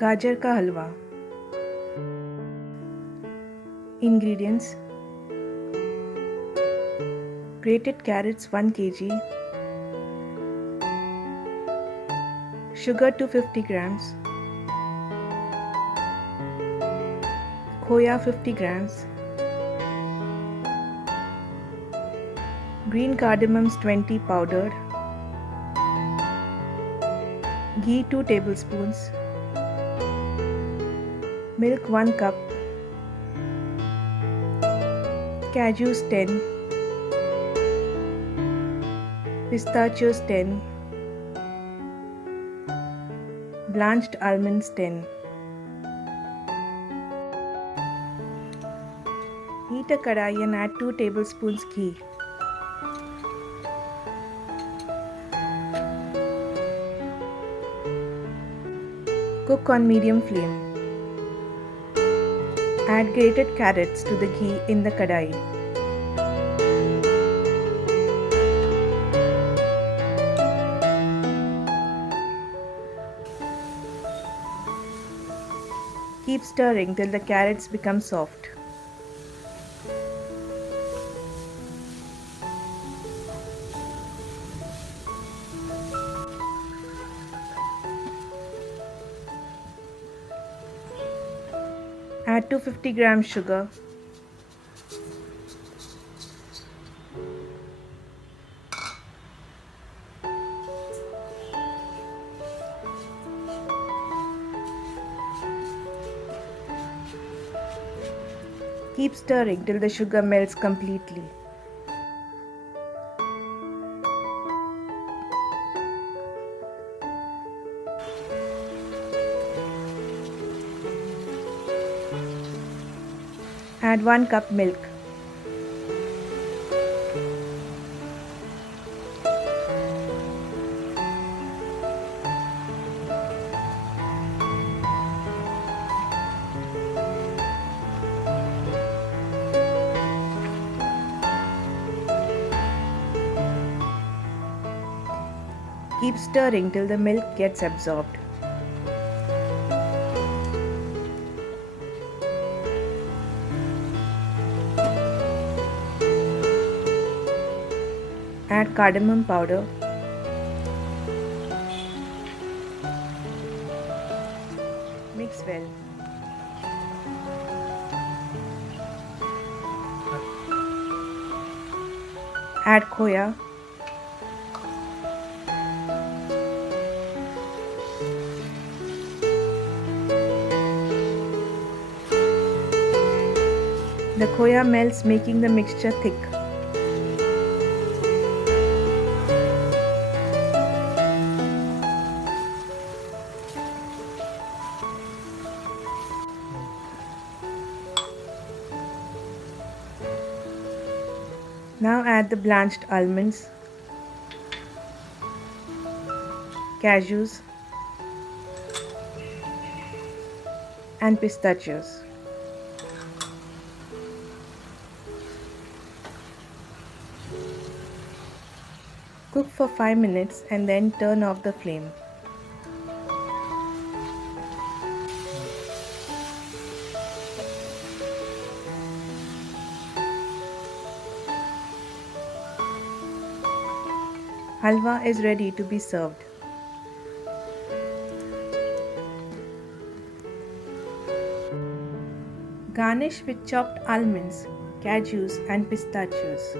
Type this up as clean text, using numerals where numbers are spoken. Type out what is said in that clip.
गाजर का हलवा. Ingredients: grated carrots 1 kg, sugar 250 grams, khoya 50 grams, green cardamoms 20 powdered, ghee 2 tablespoons, milk 1 cup, cashews 10, pistachios 10, blanched almonds 10. Heat a kadai and add 2 tablespoons ghee. Cook on medium flame. Add grated carrots to the ghee in the kadai. Keep stirring till the carrots become soft. Add 250 grams sugar. Keep stirring till the sugar melts completely. Add 1 cup milk. Keep stirring till the milk gets absorbed. Add cardamom powder. Mix well. Add khoya. The khoya melts, making the mixture thick. Now add the blanched almonds, cashews, and pistachios. Cook for 5 minutes and then turn off the flame. Halwa is ready to be served. Garnish with chopped almonds, cashews, and pistachios.